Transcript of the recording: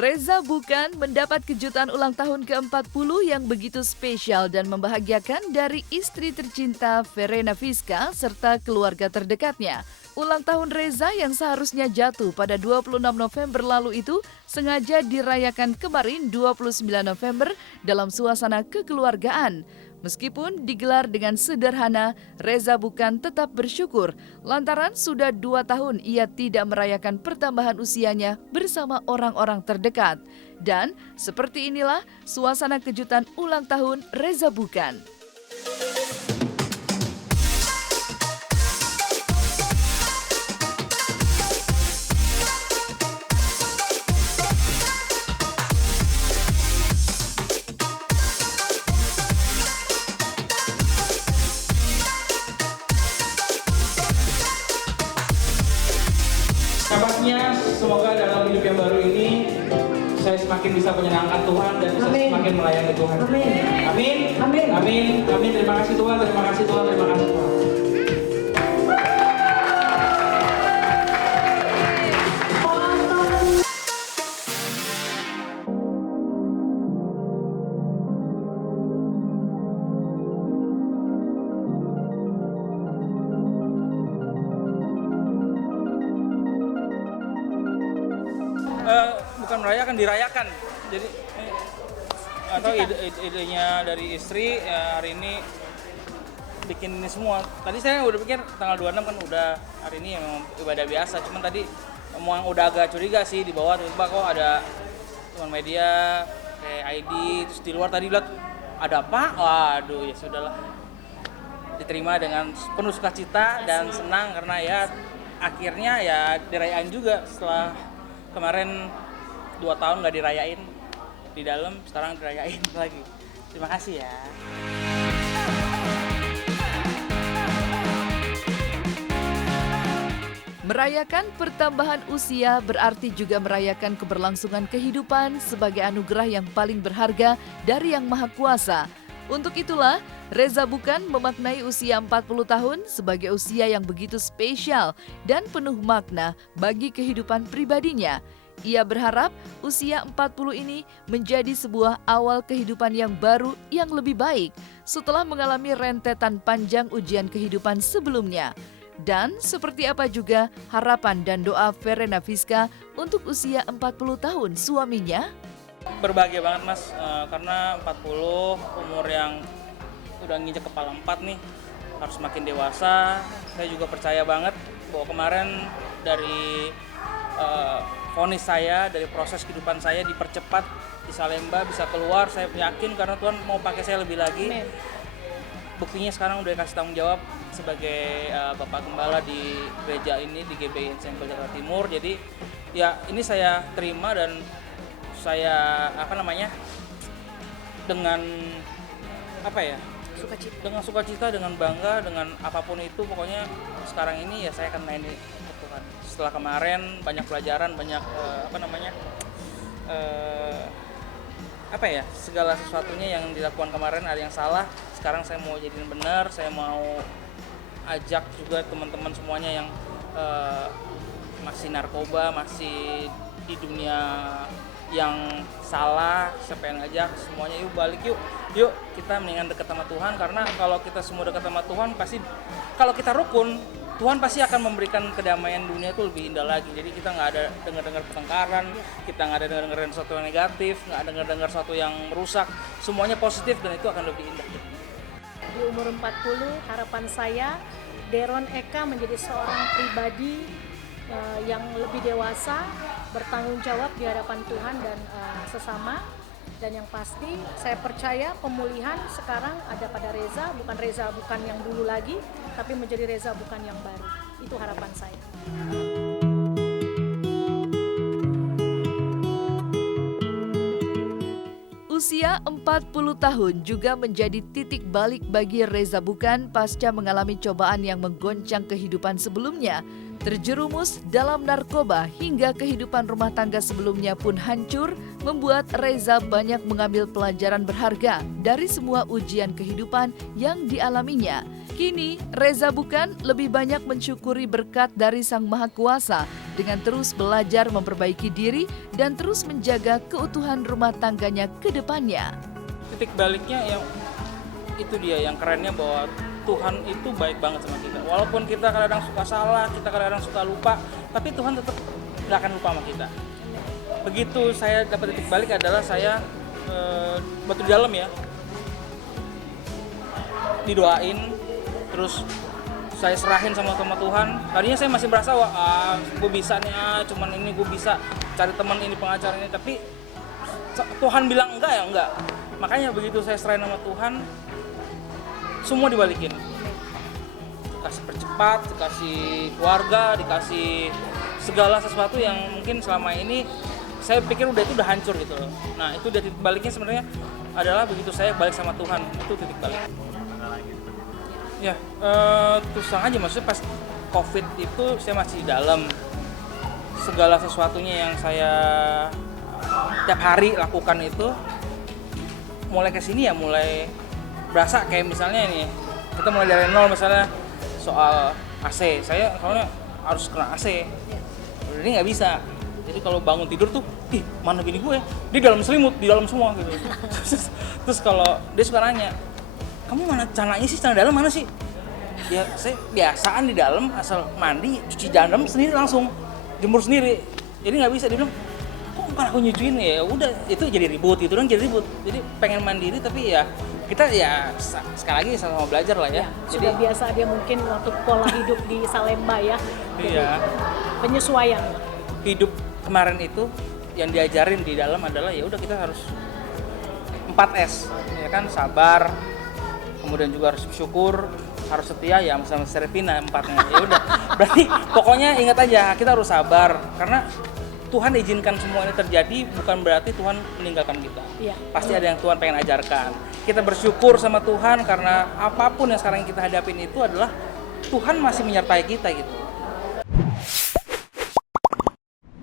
Reza Bukan mendapat kejutan ulang tahun ke-40 yang begitu spesial dan membahagiakan dari istri tercinta Verena Fiska serta keluarga terdekatnya. Ulang tahun Reza yang seharusnya jatuh pada 26 November lalu itu sengaja dirayakan kemarin 29 November dalam suasana kekeluargaan. Meskipun digelar dengan sederhana, Reza Bukan tetap bersyukur lantaran sudah 2 tahun ia tidak merayakan pertambahan usianya bersama orang-orang terdekat. Dan seperti inilah suasana kejutan ulang tahun Reza Bukan. Nampaknya semoga dalam hidup yang baru ini saya semakin bisa menyenangkan Tuhan dan bisa semakin melayani Tuhan. Amin. Amin. Amin. Amin. Amin. Terima kasih Tuhan. Terima kasih Tuhan. Terima kasih Tuhan. Bukan merayakan, dirayakan. Jadi atau idenya dari istri ya, hari ini bikin ini semua. Tadi saya udah pikir tanggal 26 kan udah hari ini memang ibadah biasa. Cuman tadi emang udah agak curiga sih di bawah tiba-tiba kok ada teman media kayak ID terus di luar tadi bilang ada apa? Waduh ya sudahlah. Diterima dengan penuh sukacita dan senang karena ya akhirnya ya dirayain juga setelah kemarin 2 tahun nggak dirayain di dalam, sekarang dirayain lagi. Terima kasih ya. Merayakan pertambahan usia berarti juga merayakan keberlangsungan kehidupan sebagai anugerah yang paling berharga dari Yang Maha Kuasa. Untuk itulah, Reza Bukan memaknai usia 40 tahun sebagai usia yang begitu spesial dan penuh makna bagi kehidupan pribadinya. Ia berharap usia 40 ini menjadi sebuah awal kehidupan yang baru yang lebih baik setelah mengalami rentetan panjang ujian kehidupan sebelumnya. Dan seperti apa juga harapan dan doa Verena Fiska untuk usia 40 tahun suaminya? Berbahagia banget Mas, karena 40 umur yang udah nginjek kepala 4 nih, harus makin dewasa. Saya juga percaya banget bahwa kemarin dari vonis saya, dari proses kehidupan saya dipercepat di Salemba bisa keluar, saya yakin karena Tuhan mau pakai saya lebih lagi. Amen. Buktinya sekarang udah kasih tanggung jawab sebagai Bapak Gembala di gereja ini di GBI Ensemble Jakarta Timur. Jadi ya ini saya terima dan saya dengan dengan sukacita, dengan bangga, dengan apapun itu pokoknya sekarang ini ya saya akan melayani Tuhan. Setelah kemarin banyak pelajaran, banyak segala sesuatunya yang dilakukan kemarin ada yang salah, sekarang saya mau jadiin benar, saya mau ajak juga teman-teman semuanya yang masih narkoba, masih di dunia yang salah, saya pengen ngajak semuanya yuk balik yuk kita mendingan dekat sama Tuhan, karena kalau kita semua dekat sama Tuhan pasti kalau kita rukun Tuhan pasti akan memberikan kedamaian dunia itu lebih indah lagi. Jadi kita nggak ada dengar pertengkaran, kita nggak ada dengar sesuatu yang negatif, nggak ada dengar sesuatu yang merusak, semuanya positif dan itu akan lebih indah. Di umur 40 harapan saya Deron Eka menjadi seorang pribadi yang lebih dewasa, bertanggung jawab di hadapan Tuhan dan sesama. Dan yang pasti saya percaya pemulihan sekarang ada pada Reza, bukan Reza Bukan yang dulu lagi, tapi menjadi Reza Bukan yang baru. Itu harapan saya. Usia 40 tahun juga menjadi titik balik bagi Reza Bukan pasca mengalami cobaan yang menggoncang kehidupan sebelumnya. Terjerumus dalam narkoba hingga kehidupan rumah tangga sebelumnya pun hancur, membuat Reza banyak mengambil pelajaran berharga dari semua ujian kehidupan yang dialaminya. Kini, Reza Bukan lebih banyak mensyukuri berkat dari Sang Maha Kuasa dengan terus belajar memperbaiki diri dan terus menjaga keutuhan rumah tangganya ke depannya. Titik baliknya yang itu dia yang kerennya, bahwa Tuhan itu baik banget sama kita. Walaupun kita kadang-kadang suka salah, kita kadang-kadang suka lupa, tapi Tuhan tetap gak akan lupa sama kita. Begitu saya dapat titik balik adalah saya waktu di dalam ya, didoain, terus saya serahin sama Tuhan. Tadinya saya masih berasa, wah gue bisa nih, cuman ini gue bisa cari teman ini pengacara ini, tapi Tuhan bilang enggak ya enggak. Makanya begitu saya serahin sama Tuhan, semua dibalikin. Dikasih percepat, dikasih keluarga, dikasih segala sesuatu yang mungkin selama ini saya pikir itu udah hancur gitu loh. Nah itu titik baliknya sebenarnya adalah begitu saya balik sama Tuhan, itu titik balik. Ya, terus terang aja, maksudnya pas COVID itu saya masih di dalam. Segala sesuatunya yang saya tiap hari lakukan itu mulai kesini ya mulai berasa kayak misalnya ini, kita mulai dari nol misalnya soal AC. Saya soalnya harus kena AC, ini nggak bisa. Jadi kalau bangun tidur tuh, mana bini gue? Dia dalam selimut, di dalam semua gitu. Terus kalau dia suka nanya, kamu mana celananya sih, celana dalam mana sih? Ya saya biasaan di dalam, asal mandi, cuci dalam sendiri langsung, jemur sendiri. Jadi nggak bisa. Dia bilang, kok bukan aku nyuciin? Ya udah, itu jadi ribut gitu kan, jadi ribut. Jadi pengen mandiri tapi ya kita ya sekali lagi sama belajar lah ya. Sudah biasa dia mungkin waktu pola hidup di Salemba ya. Iya. Penyesuaian. Hidup kemarin itu yang diajarin di dalam adalah ya udah kita harus 4S, ya kan, sabar, kemudian juga harus bersyukur, harus setia ya sama Serafina, 4-nya. Ya udah. Berarti pokoknya ingat aja kita harus sabar karena Tuhan izinkan semua ini terjadi bukan berarti Tuhan meninggalkan kita. Iya. Pasti ada yang Tuhan pengen ajarkan. Kita bersyukur sama Tuhan karena apapun yang sekarang kita hadapin itu adalah Tuhan masih menyertai kita gitu.